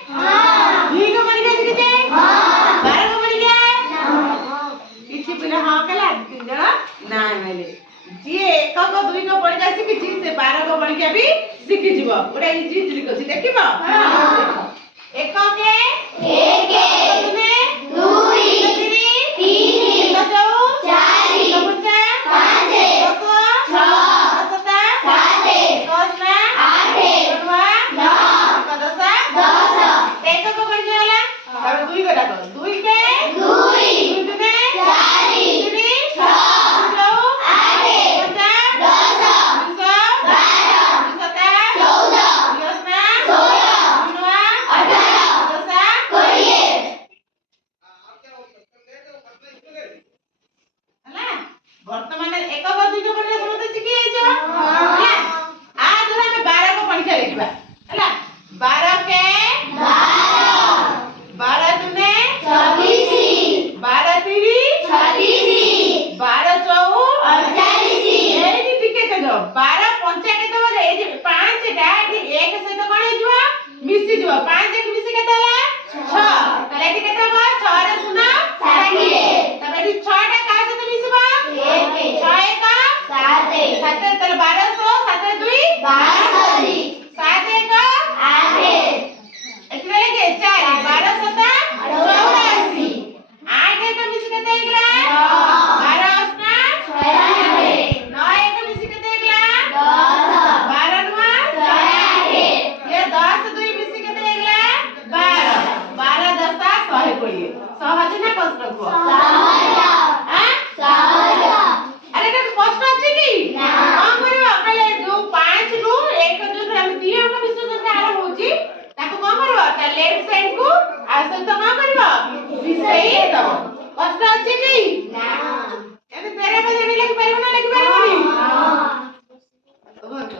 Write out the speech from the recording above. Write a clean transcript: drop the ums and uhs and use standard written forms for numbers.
हां दुई को पढ़ के शिखिचे हां 12 को पढ़ के किछि पिला हां कला तीन जण ना माने जी एक को दुई को पढ़ के शिखिछि से 12 को पढ़ के भी शिखि जीवो ओडा इजी ट्रिक अछि देखिबो हां एक के एक दुने दुई तीन तीन चौ चारि पचा पाँच दस छह सात दस आठ नौ दस एक को पढ़ के वाला अब दुई को डाको दुई के दुई दुने चारि दुनी छह चौ आठ पचा दस 12 वर्तमान एक को दुई को पढ़ले समझ शिखि जाइछो होला आ धर हम 12 को पढ़ के लिखबा होला 12 के 12 दुने 24 12 तीरी 36 12 चौ 48 एही टिके के जो 12 पंचा केते बोले ए जे 5 टा एक से तो कोन हिजो मिसी जो 5 एक मिसी केते होला 6 तले एठी केते हो 6 रे सुना 60 तबे एठी 6 टा का से मिसिबा 1 6 का 7 7 तले 1200 7 2 62 7 1 8 एठी ले के 4 12 7 84 8 एक मिसी केते हैगला 12 8 9 एक मिसी केते हैगला 10 12 9 108 ये 10 2 मिसी केते हैगला 12 12 10 120 सहज ना कष्ट को सहज हां सहज अरे तो कष्ट अछि की ना हम करबा खाली जो 5 रु 1 जो हम 3 अंक मिसी जो आरंभ होची ताको कोन करबा ता लेफ्ट साइड को आ सहित कोन करबा मिसई दबो कष्ट अछि